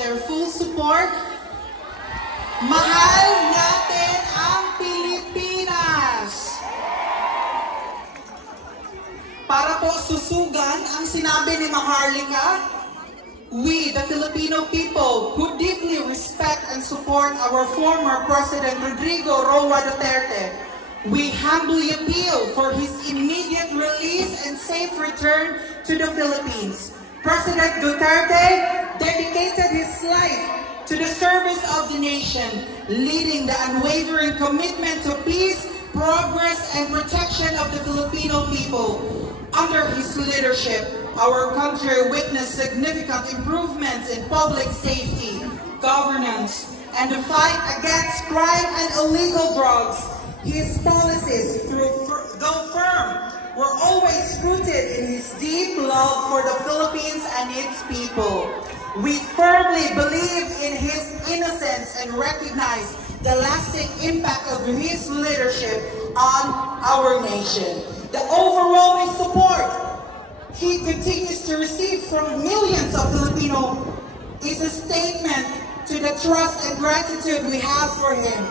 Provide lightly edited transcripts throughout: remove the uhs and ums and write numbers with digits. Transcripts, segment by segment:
their full support. Mahal natin ang Pilipinas! Para po susugan ang sinabi ni Maharlika, we, the Filipino people, who deeply respect and support our former President Rodrigo Roa Duterte, we humbly appeal for his immediate release and safe return to the Philippines. President Duterte dedicated his life to the service of the nation, leading the unwavering commitment to peace, progress, and protection of the Filipino people. Under his leadership, our country witnessed significant improvements in public safety, governance, and the fight against crime and illegal drugs. His policies, though firm, were always rooted in his deep love for the Philippines and its people. We firmly believe in his innocence and recognize the lasting impact of his leadership on our nation. The overwhelming support he continues to receive from millions of Filipinos is a statement to the trust and gratitude we have for him.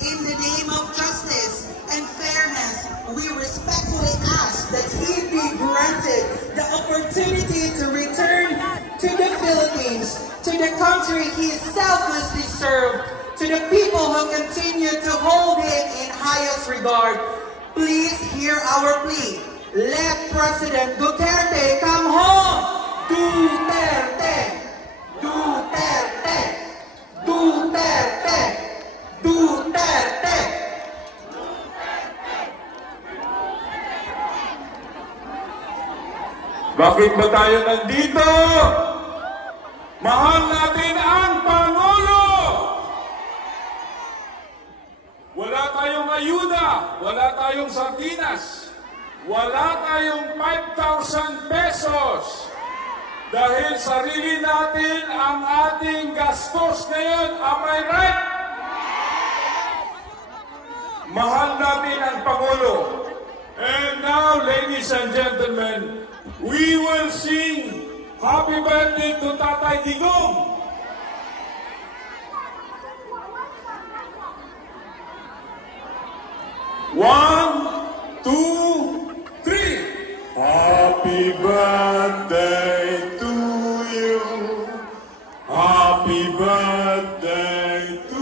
In the name of justice and fairness, we respectfully ask that he be granted the opportunity to return to the Philippines, to the country he selflessly served, to the people who continue to hold him in highest regard. Please hear our plea. Let President Duterte come home! Duterte! Duterte! Duterte! Duterte! Bakit ba tayo nandito? Mahal natin ang Pangulo! Wala tayong ayuda, wala tayong sardinas, wala tayong 5,000 pesos. Dahil sarili natin ang ating gastos ngayon, am I right? Mahal natin ang Pangulo. And now, ladies and gentlemen, we will sing Happy Birthday to Tatay Digong. One, two, three. Happy birthday to you. Happy birthday to